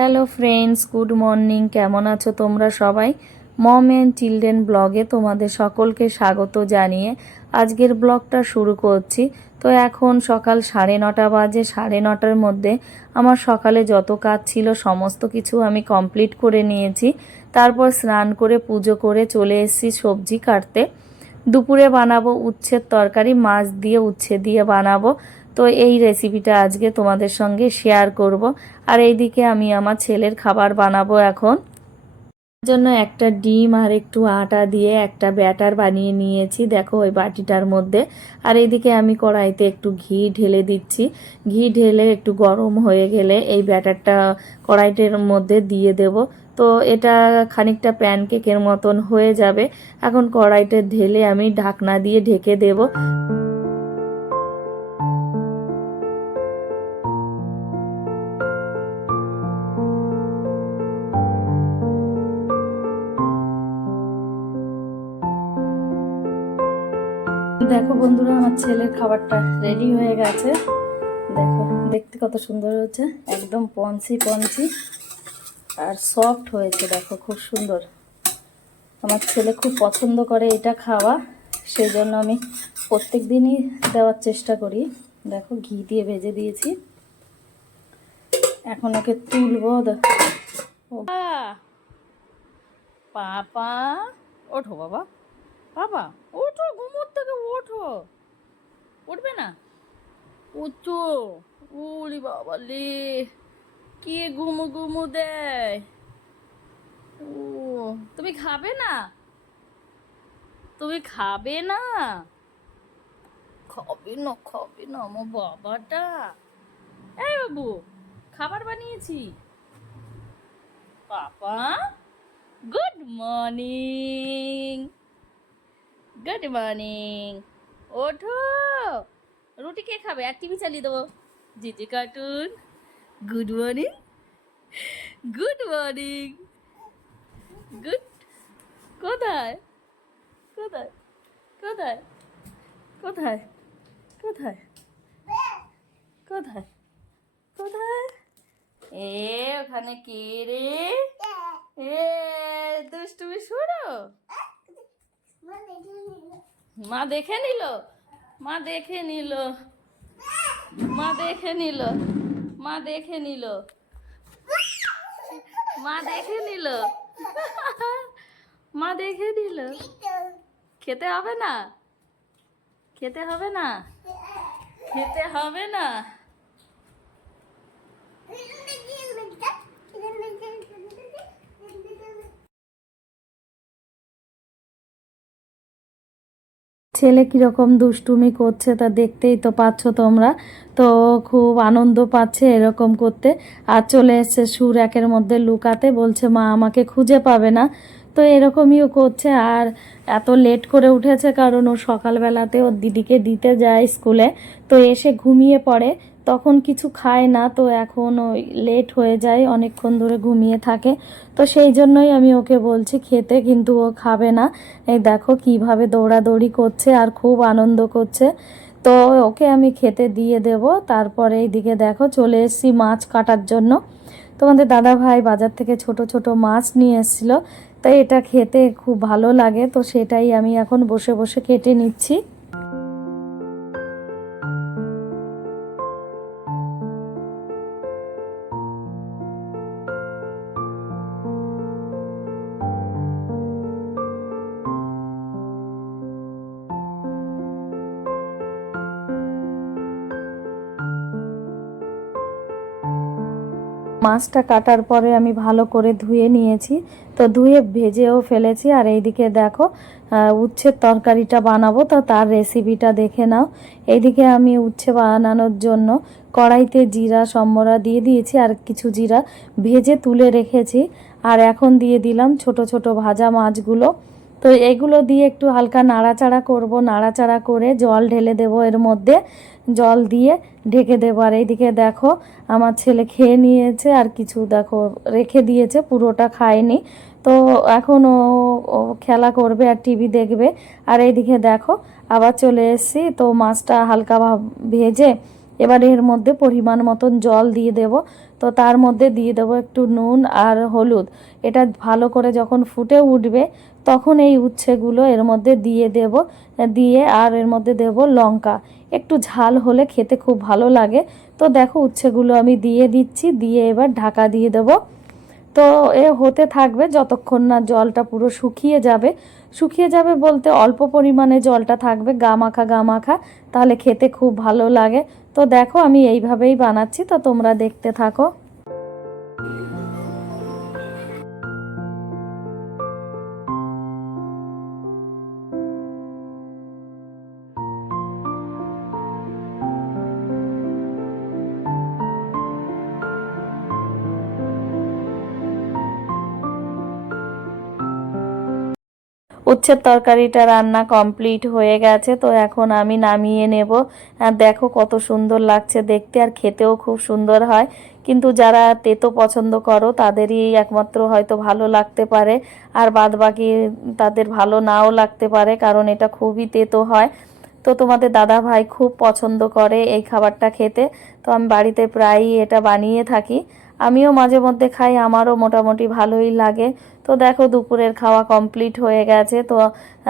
Hello friends, good morning. কেমন আছো তোমরা সবাই? মম অ্যান্ড চিলড্রেন ব্লগে তোমাদের সকলকে স্বাগত জানিয়ে আজকের ব্লগটা শুরু করছি। তো এখন সকাল 9:30 বাজে। 9:30-র মধ্যে আমার সকালে যত কাজ ছিল সমস্ত কিছু আমি কমপ্লিট করে নিয়েছি। তারপর স্নান করে পুজো করে চলে এসেছি সবজি কাটতে। দুপুরে বানাবো উচ্ছের তরকারি, মাছ দিয়ে উচ্ছে দিয়ে বানাবো। তো এই রেসিপিটা আজকে তোমাদের সঙ্গে শেয়ার করব। আর এইদিকে আমি আমার ছেলের খাবার বানাবো এখন। জন্য একটা ডিম আর একটু আটা দিয়ে একটা ব্যাটার বানিয়ে নিয়েছি, দেখো ওই বাটিটার মধ্যে। আর এইদিকে আমি কড়াইতে একটু ঘি ঢেলে দিচ্ছি। ঘি ঢেলে একটু গরম হয়ে গেলে এই ব্যাটারটা কড়াইটের মধ্যে দিয়ে দেব। তো এটা খানিকটা প্যানকেকের মতন হয়ে যাবে। এখন কড়াইতে ঢেলে আমি ঢাকনা দিয়ে ঢেকে দেব। দেখো বন্ধুরা, আমার ছেলের খাবারটা রেডি হয়ে গেছে। দেখো দেখতে কত সুন্দর হয়েছে, একদম পঞ্চি পঞ্চি আর সফট হয়েছে। দেখো খুব সুন্দর। আমার ছেলে খুব পছন্দ করে এটা খাওয়া, সেই জন্য আমি প্রত্যেক দিনই দেওয়ার চেষ্টা করি। দেখো ঘি দিয়ে ভেজে দিয়েছি, এখন ওকে তুলবো। পাপা ওঠো বাবা, বাবা ওঠো, ঘুমোর থেকে ওঠো। উঠবে না? উঠো। উলি বাবা লে, কে ঘুমু ঘুমু দেয়। ও, তুমি খাবে না? তুমি খাবে না? খাবে না, খাবে না আমার বাবাটা। এই বাবু, খাবার বানিয়েছি। Papa good morning, good morning. ওঠো, রুটি কে খাবে? আর টিভি চালিয়ে দেবো। জিজি cartoon. Good morning, good morning, good. কোথায় কোথায় কোথায় কোথায় কোথায় কোথায় কোথায়? এ ওখানে কে রে? এ দুষ্টুমি শুরু। মা দেখে নিল, মা দেখে নিল, মা দেখে নিল, মা দেখে নিল, মা দেখে নিল, মা দেখে নিল। খেতে হবে না, খেতে হবে না, খেতে হবে না। ছেলে কীরকম দুষ্টুমি করছে তা দেখতেই তো পাচ্ছ তোমরা। তো খুব আনন্দ পাচ্ছে এরকম করতে। আর চলে এসছে সুর একের মধ্যে লুকাতে, বলছে মা আমাকে খুঁজে পাবে না। তো এরকমইও করছে। আর এত লেট করে উঠেছে কারণ ও সকালবেলাতে ওর দিদিকে দিতে যায় স্কুলে, তো এসে ঘুমিয়ে পড়ে, তখন কিছু খায় না। তো এখন ওই লেট হয়ে যায়, অনেকক্ষণ ধরে ঘুমিয়ে থাকে। তো সেই জন্যই আমি ওকে বলছি খেতে, কিন্তু ও খাবে না। এই দেখো কিভাবে দৌড়াদৌড়ি করছে আর খুব আনন্দ করছে। তো ওকে আমি খেতে দিয়ে দেব। তারপরে এইদিকে দেখো চলে এসেছি মাছ কাটার জন্য। তোমাদের দাদা ভাই বাজার থেকে ছোট ছোট মাছ নিয়ে এসেছিলো, তাই এটা খেতে খুব ভালো লাগে। তো সেটাই আমি এখন বসে বসে কেটে নিচ্ছি। মাছটা কাটার পরে আমি ভালো করে ধুয়ে নিয়েছি, তো ধুয়ে ভেজেও ফেলেছি। আর এইদিকে দেখো উচ্ছের তরকারিটা বানাবো, তো তার রেসিপিটা দেখে নাও। এইদিকে আমি উচ্ছে বানানোর জন্য কড়াইতে জিরা সম্বরা দিয়ে দিয়েছি, আর কিছু জিরা ভেজে তুলে রেখেছি। আর এখন দিয়ে দিলাম ছোট ছোট ভাজা মাছগুলো। তো এগুলো দিয়ে একটু হালকা নাড়াচাড়া করব, নাড়াচাড়া করে জল ঢেলে দেব এর মধ্যে, জল দিয়ে ঢেকে দেবো। আর এইদিকে দেখো আমার ছেলে খেয়ে নিয়েছে, আর কিছু দেখো রেখে দিয়েছে, পুরোটা খায়নি। তো এখন ও খেলা করবে আর টিভি দেখবে। আর এইদিকে দেখো আবার চলে এসেছি, তো মাছটা হালকা ভেজে এবার এর মধ্যে পরিমাণ মতন জল দিয়ে দেব। তো তার মধ্যে দিয়ে দেবো একটু নুন আর হলুদ। এটা ভালো করে যখন ফুটে উঠবে তখন এই উচ্ছেগুলো এর মধ্যে দিয়ে দেব, দিয়ে আর এর মধ্যে দেব লঙ্কা। একটু ঝাল হলে খেতে খুব ভালো লাগে। তো দেখো উচ্ছেগুলো আমি দিয়ে দিচ্ছি, দিয়ে এবার ঢাকা দিয়ে দেব। তো এ হতে থাকবে যতক্ষণ না জলটা পুরো শুকিয়ে যাবে। শুকিয়ে যাবে বলতে অল্প পরিমাণে জলটা থাকবে, গা মাখা গা মাখা, তাহলে খেতে খুব ভালো লাগে। তো দেখো আমি এইভাবেই বানাচ্ছি, তো তোমরা দেখতে থাকো। উচ্ছের তরকারিটা রান্না কমপ্লিট হয়ে গেছে, তো এখন আমি নামিয়ে নেব। আর দেখো কত সুন্দর লাগছে দেখতে, আর খেতেও খুব সুন্দর হয়। কিন্তু যারা তেতো পছন্দ করো তাদেরই একমাত্র হয়তো ভালো লাগতে পারে, আর বাদ বাকি তাদের ভালো নাও লাগতে পারে, কারণ এটা খুবই তেতো হয়। তো তোমাদের দাদা ভাই খুব পছন্দ করে এই খাবারটা খেতে, তো আমি বাড়িতে প্রায়ই এটা বানিয়ে থাকি। আমিও মাঝে মধ্যে খাই, আমারও মোটামুটি ভালোই লাগে। তো দেখো দুপুরের খাওয়া কমপ্লিট হয়ে গেছে, তো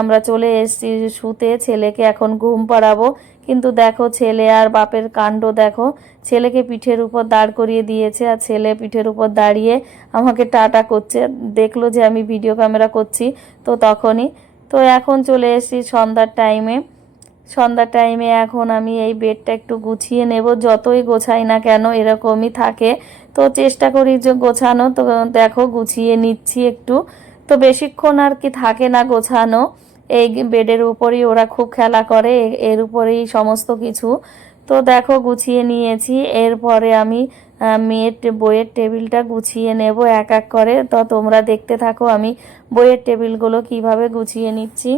আমরা চলে এসেছি শুতে, ছেলেকে এখন ঘুম পাড়াবো। কিন্তু দেখো ছেলে আর বাপের কাণ্ড দেখো, ছেলেকে পিঠের উপর দাঁড় করিয়ে দিয়েছে, আর ছেলে পিঠের উপর দাঁড়িয়ে আমাকে টাটা করছে, দেখলো যে আমি ভিডিও ক্যামেরা করছি। তো তখনই, তো এখন চলে এসেছি সন্ধ্যার টাইমে এখন আমি এই বেডটা একটু গুছিয়ে নেব। যতই গোছাই না কেন এরকমই থাকে, তো চেষ্টা করি যে গোছানো। তো দেখো গুছিয়ে নিচ্ছি একটু। তো বেশিক্ষণ আর কি থাকে না গোছানো, এই বেডের উপরেই ওরা খুব খেলা করে, এর উপরেই সমস্ত কিছু। তো দেখো গুছিয়ে নিয়েছি, এরপরে আমি বইয়ের টেবিলটা গুছিয়ে নেব এক এক করে। তো তোমরা দেখতে থাকো আমি বইয়ের টেবিলগুলো কিভাবে গুছিয়ে নিচ্ছি।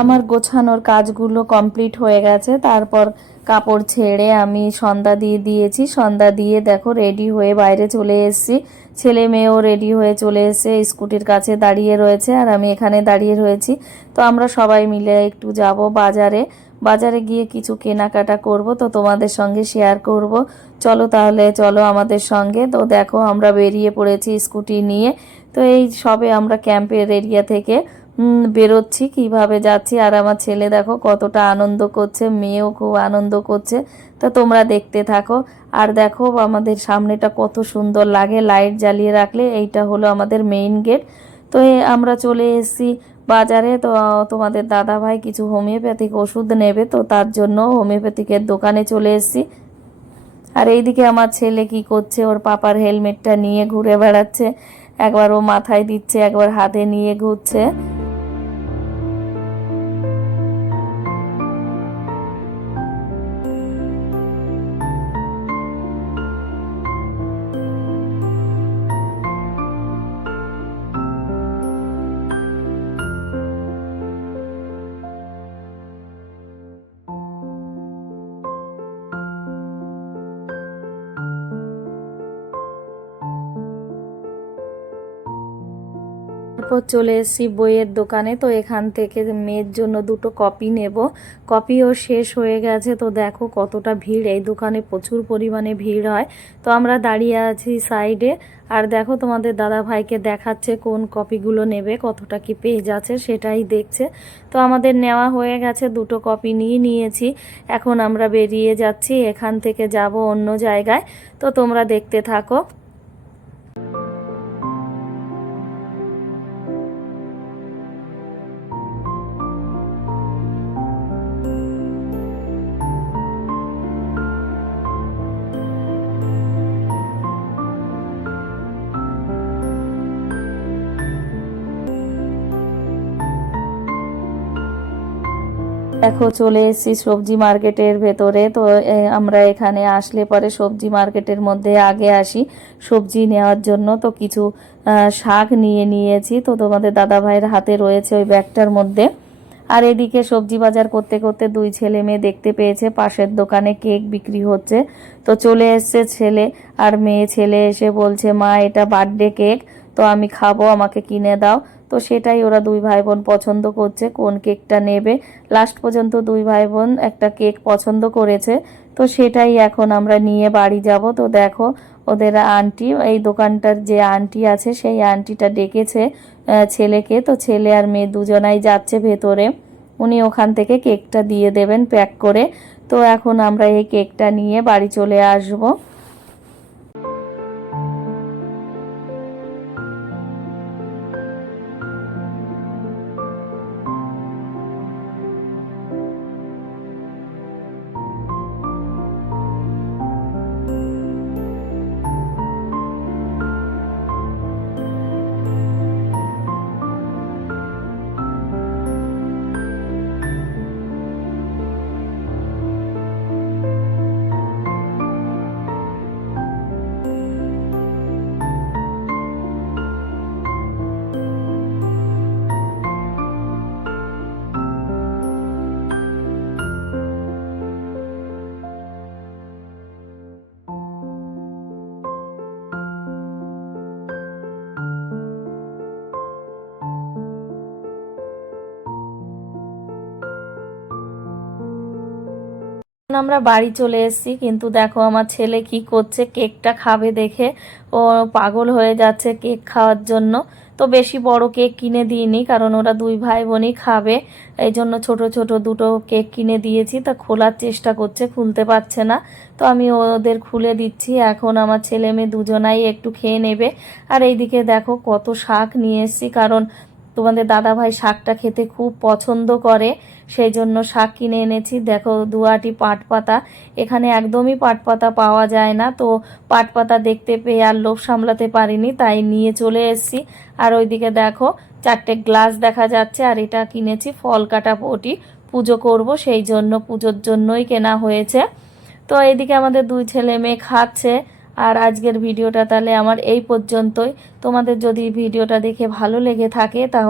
আমার গোছানোর কাজগুলো কমপ্লিট হয়ে গেছে, তারপর কাপড় ছেড়ে আমি সন্ধ্যা দিয়ে দিয়েছি। সন্ধ্যা দিয়ে দেখো রেডি হয়ে বাইরে চলে এসেছি। ছেলে মেয়েও রেডি হয়ে চলে এসে স্কুটির কাছে দাঁড়িয়ে রয়েছে, আর আমি এখানে দাঁড়িয়ে রয়েছি। তো আমরা সবাই মিলে একটু যাব বাজারে, বাজারে গিয়ে কিছু কেনাকাটা করব, তো তোমাদের সঙ্গে শেয়ার করব। চলো তাহলে, চলো আমাদের সঙ্গে। তো দেখো আমরা বেরিয়ে পড়েছি স্কুটি নিয়ে। তো এই সবে আমরা ক্যাম্পের এরিয়া থেকে বেরোচ্ছি, কিভাবে যাচ্ছি। আর আমার ছেলে দেখো কতটা আনন্দ করছে, মেয়েও খুব আনন্দ করছে। তো তোমরা দেখতে থাকো। আর দেখো আমাদের সামনেটা কত সুন্দর লাগে লাইট জ্বালিয়ে রাখলে। এইটা হলো আমাদের মেইন গেট। তো আমরা চলে এসেছি বাজারে। তো তোমাদের দাদা ভাই কিছু হোমিওপ্যাথিক ওষুধ নেবে, তো তার জন্য হোমিওপ্যাথিকের দোকানে চলে এসেছি। আর এইদিকে আমার ছেলে কি করছে, ওর পাপার হেলমেটটা নিয়ে ঘুরে বেড়াচ্ছে, একবার ও মাথায় দিচ্ছে, একবার হাতে নিয়ে ঘুরছে। তারপর চলে এসেছি বইয়ের দোকানে। তো এখান থেকে মেয়ের জন্য দুটো কপি নেব, কপিও শেষ হয়ে গেছে। তো দেখো কতটা ভিড়, এই দোকানে প্রচুর পরিমাণে ভিড় হয়। তো আমরা দাঁড়িয়ে আছি সাইডে, আর দেখো তোমাদের দাদা ভাইকে দেখাচ্ছে কোন কপিগুলো নেবে, কতটা কি পেজ আছে সেটাই দেখছে। তো আমাদের নেওয়া হয়ে গেছে, দুটো কপি নিয়ে নিয়েছি। এখন আমরা বেরিয়ে যাচ্ছি, এখান থেকে যাব অন্য জায়গায়। তো তোমরা দেখতে থাকো। দেখো চলে এসেছি সবজি মার্কেটের ভেতরে। তো আমরা এখানে আসলে পরে সবজি মার্কেটের মধ্যে আগে আসি সবজি নেওয়ার জন্য। তো কিছু শাক নিয়েছি। তো তোমাদের দাদা ভাইয়ের হাতে রয়েছে ওই ব্যাগটার মধ্যে। আর এদিকে সবজি বাজার করতে করতে দুই ছেলে মেয়ে দেখতে পেয়েছে পাশের দোকানে কেক বিক্রি হচ্ছে। তো চলে এসছে ছেলে আর মেয়ে। ছেলে এসে বলছে, মা এটা বার্থডে কেক, তো আমি খাবো, আমাকে কিনে দাও। তো সেটাই ওরা দুই ভাই বোন পছন্দ করছে কোন কেকটা নেবে। লাস্ট পর্যন্ত দুই ভাই বোন একটা কেক পছন্দ করেছে। তো সেটাই এখন আমরা নিয়ে বাড়ি যাব। তো দেখো ওদের আন্টি, এই দোকানটার যে আন্টি আছে সেই আন্টিটা ডেকেছে ছেলেকে। তো ছেলে আর মেয়ে দুজনাই যাচ্ছে ভেতরে, উনি ওখান থেকে কেকটা দিয়ে দেবেন প্যাক করে। তো এখন আমরা এই কেকটা নিয়ে বাড়ি চলে আসবো। আমরা বাড়ি চলে এসেছি, কিন্তু দেখো আমার ছেলে কি করছে, কেকটা খাবে দেখে ও পাগল হয়ে যাচ্ছে কেক খাওয়ার জন্য। তো বেশি বড় কেক কিনে দিইনি, কারণ ওরা দুই ভাই বোনই খাবে, এই জন্য ছোট ছোট দুটো কেক কিনে দিয়েছি। তা খোলার চেষ্টা করছে, খুলতে পারছে না। তো আমি ওদের খুলে দিচ্ছি। এখন আমার ছেলে মেয়ে দুজনাই একটু খেয়ে নেবে। আর এইদিকে দেখো কত শাক নিয়ে এসেছি, কারণ তোমাদের দাদা ভাই শাকটা খেতে খুব পছন্দ করে, সেই জন্য শাক কিনে এনেছি। দেখো দুয়াটি পাট পাতা, এখানে একদমই পাট পাতা পাওয়া যায় না। তো পাট পাতা দেখতে পেয়ে আর লোভ সামলাতে পারিনি, তাই নিয়ে চলে এসেছি। আর ওইদিকে দেখো 4টে গ্লাস দেখা যাচ্ছে। আর এটা কিনেছি ফল কাটা বটি, পুজো করব সেই জন্য, পুজোর জন্যই কেনা হয়েছে। তো এইদিকে আমাদের দুই ছেলে মেয়ে খাচ্ছে। আর আজকের ভিডিওটা তাহলে আমার এই পর্যন্তই। তোমাদের যদি ভিডিওটা দেখে ভালো লেগে থাকে তাহলে